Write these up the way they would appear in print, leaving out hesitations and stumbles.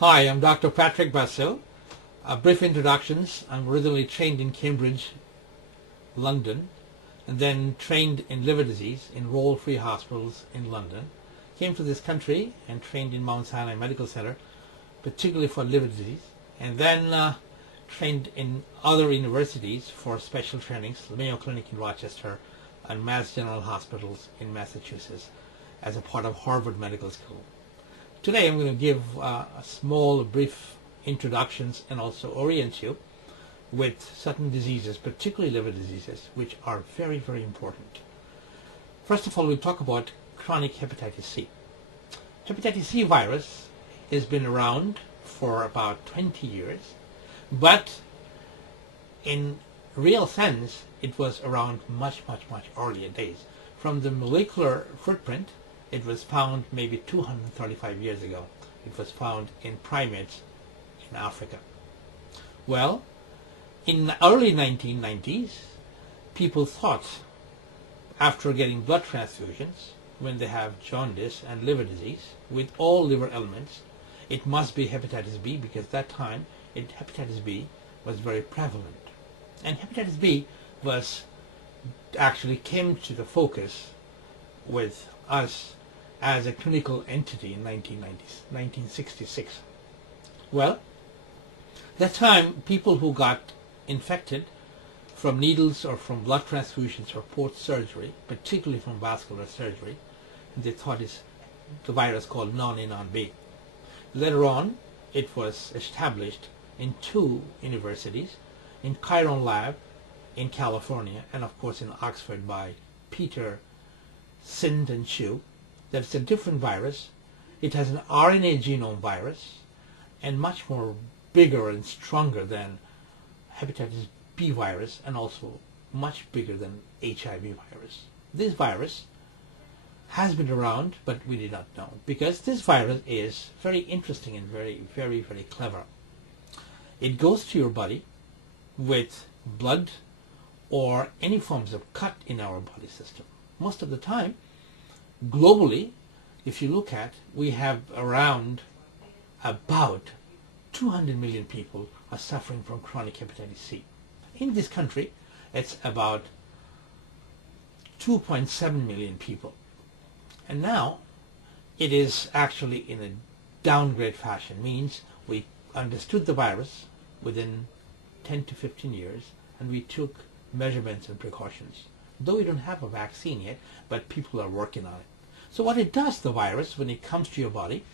Hi, I'm Dr. Patrick Basu. Brief introductions. I'm originally trained in Cambridge, London, and then trained in liver disease in Royal Free Hospitals in London. Came to this country and trained in Mount Sinai Medical Center, particularly for liver disease, and then trained in other universities for special trainings, the Mayo Clinic in Rochester and Mass General Hospitals in Massachusetts as a part of Harvard Medical School. Today I'm going to give a small, brief introductions and also orient you with certain diseases, particularly liver diseases, which are very, very important. First of all, we'll talk about chronic hepatitis C. Hepatitis C virus has been around for about 20 years, but in real sense, it was around much earlier days. From the molecular footprint, it was found maybe 235 years ago. It was found in primates in Africa. Well, in the early 1990s, people thought, after getting blood transfusions, when they have jaundice and liver disease, with all liver elements, it must be hepatitis B, because at that time, hepatitis B was very prevalent. And hepatitis B actually came to the focus with us as a clinical entity in 1966. Well, that time, people who got infected from needles or from blood transfusions or post-surgery, particularly from vascular surgery, they thought it's the virus called non-A, non-B. Later on, it was established in two universities, in Chiron Lab in California, and of course in Oxford by Peter, Sind, and Chu. That's a different virus. It has an RNA genome virus and much more bigger and stronger than hepatitis B virus, and also much bigger than HIV virus. This virus has been around, but we did not know, because this virus is very interesting and very clever. It goes to your body with blood or any forms of cut in our body system. Most of the time, globally, if you look at, we have around about 200 million people are suffering from chronic hepatitis C. In this country, it's about 2.7 million people. And now, it is actually in a downgrade fashion, means we understood the virus within 10 to 15 years, and we took measurements and precautions. Though we don't have a vaccine yet, but people are working on it. So what it does, the virus, when it comes to your body,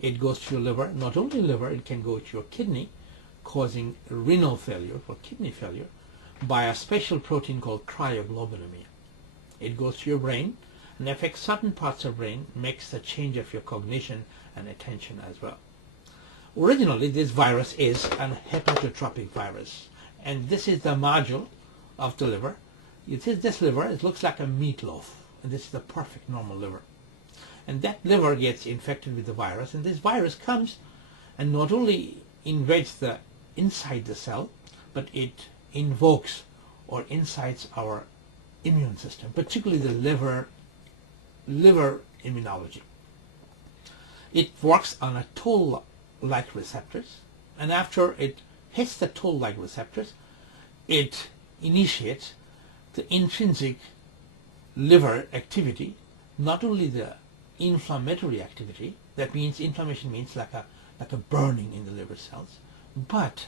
it goes to your liver. Not only liver, it can go to your kidney, causing renal failure or kidney failure by a special protein called cryoglobulinemia. It goes to your brain and affects certain parts of brain, makes a change of your cognition and attention as well. Originally, this virus is an hepatotropic virus, and this is the module of the liver. This liver, it looks like a meatloaf, and this is the perfect normal liver. And that liver gets infected with the virus, and this virus comes and not only invades the inside the cell, but it invokes or incites our immune system, particularly the liver immunology. It works on a toll-like receptors, and after it hits the toll-like receptors, it initiates the intrinsic liver activity, not only the inflammatory activity, that means inflammation means like a burning in the liver cells, but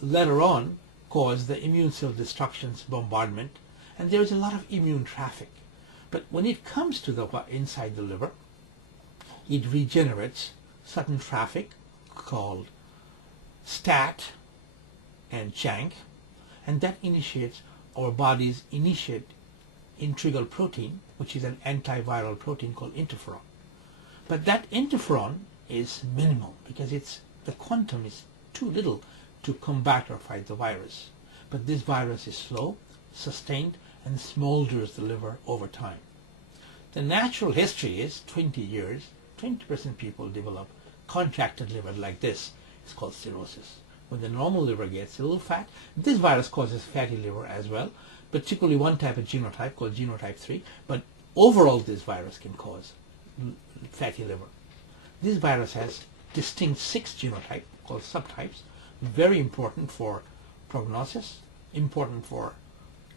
later on cause the immune cell destructions, bombardment, and there is a lot of immune traffic. But when it comes to the inside the liver, it regenerates certain traffic called STAT and JANK, and that initiates our body's integral protein, which is an antiviral protein called interferon. But that interferon is minimal because the quantum is too little to combat or fight the virus. But this virus is slow, sustained, and smolders the liver over time. The natural history is 20 years, 20% people develop contracted liver like this. It's called cirrhosis. When the normal liver gets a little fat, this virus causes fatty liver as well, particularly one type of genotype called genotype 3, but overall this virus can cause fatty liver. This virus has distinct 6 genotypes called subtypes, very important for prognosis, important for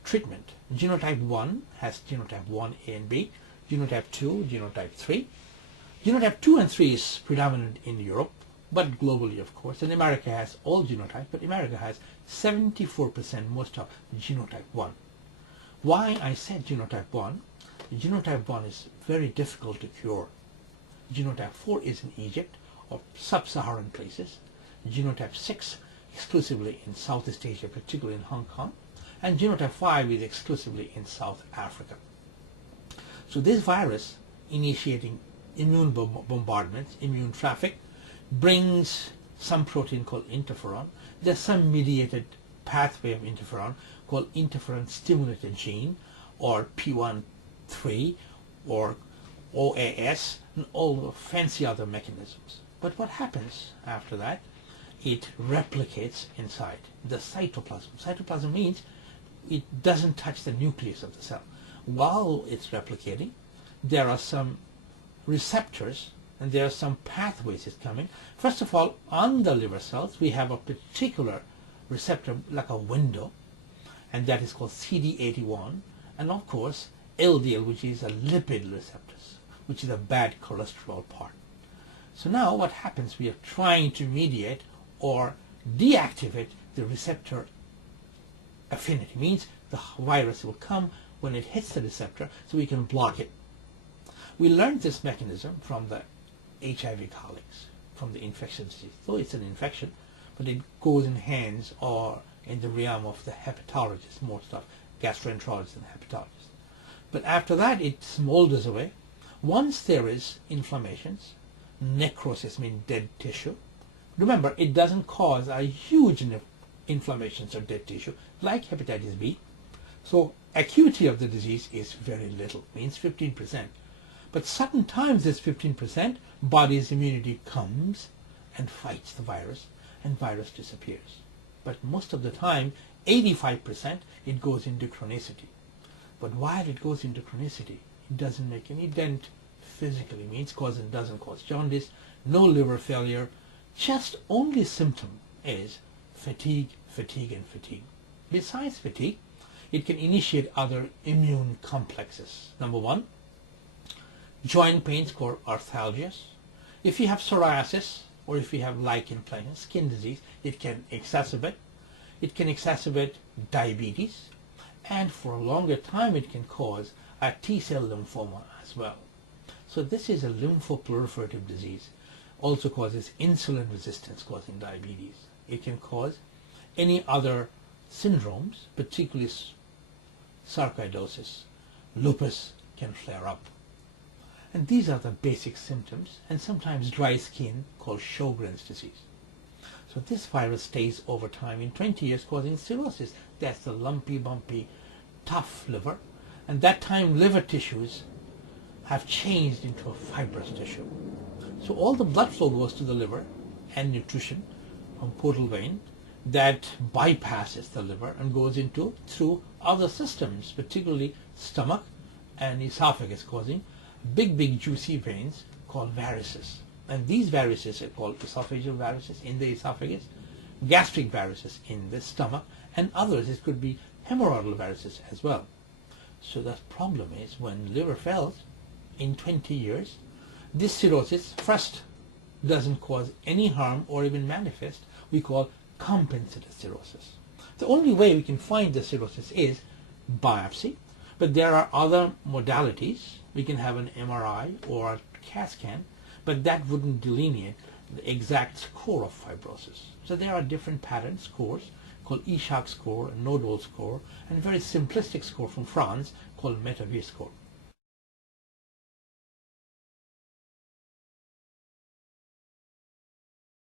treatment. Genotype 1 has genotype 1A and B, genotype 2, genotype 3. Genotype 2 and 3 is predominant in Europe, but globally, of course. And America has all genotypes, but America has 74% most of genotype 1. Why I said genotype 1? Genotype 1 is very difficult to cure. Genotype 4 is in Egypt or sub-Saharan places. Genotype 6 exclusively in Southeast Asia, particularly in Hong Kong. And genotype 5 is exclusively in South Africa. So this virus initiating immune bombardments, immune traffic, brings some protein called interferon. There's some mediated pathway of interferon called interferon stimulated gene, or P13 or OAS, and all the fancy other mechanisms. But what happens after that? It replicates inside the cytoplasm. Cytoplasm means it doesn't touch the nucleus of the cell. While it's replicating, there are some receptors and there are some pathways it's coming. First of all, on the liver cells, we have a particular receptor like a window, and that is called CD81, and of course LDL, which is a lipid receptors, which is a bad cholesterol part. So now what happens, we are trying to mediate or deactivate the receptor affinity. Means the virus will come when it hits the receptor, so we can block it. We learned this mechanism from the HIV colleagues, from the infectious disease. So it's an infection, but it goes in hands or in the realm of the hepatologists, most of gastroenterologists and hepatologists. But after that, it smolders away. Once there is inflammations, necrosis means dead tissue. Remember, it doesn't cause a huge inflammations or dead tissue like hepatitis B. So acuity of the disease is very little, means 15%. But certain times this 15%, body's immunity comes and fights the virus, and virus disappears. But most of the time, 85%, it goes into chronicity. But while it goes into chronicity, it doesn't make any dent physically, means doesn't cause jaundice, no liver failure. Just only symptom is fatigue, fatigue, and fatigue. Besides fatigue, it can initiate other immune complexes. Number one, joint pains called arthalgias. If you have psoriasis or if you have lichen planus, skin disease, it can exacerbate. It can exacerbate diabetes, and for a longer time it can cause a T-cell lymphoma as well. So this is a lymphoproliferative disease. Also causes insulin resistance, causing diabetes. It can cause any other syndromes, particularly sarcoidosis. Lupus can flare up. And these are the basic symptoms, and sometimes dry skin called Sjogren's disease. So this virus stays over time in 20 years, causing cirrhosis. That's the lumpy, bumpy, tough liver. And that time liver tissues have changed into a fibrous tissue. So all the blood flow goes to the liver and nutrition from portal vein that bypasses the liver and goes into through other systems, particularly stomach and esophagus, causing big juicy veins called varices. And these varices are called esophageal varices in the esophagus, gastric varices in the stomach, and others. It could be hemorrhoidal varices as well. So the problem is when liver fails in 20 years, this cirrhosis first doesn't cause any harm or even manifest. We call compensated cirrhosis. The only way we can find the cirrhosis is biopsy, but there are other modalities. We can have an MRI or a CAT scan, but that wouldn't delineate the exact score of fibrosis. So there are different pattern scores called ESHOC score, a nodal score, and a very simplistic score from France called METAV score.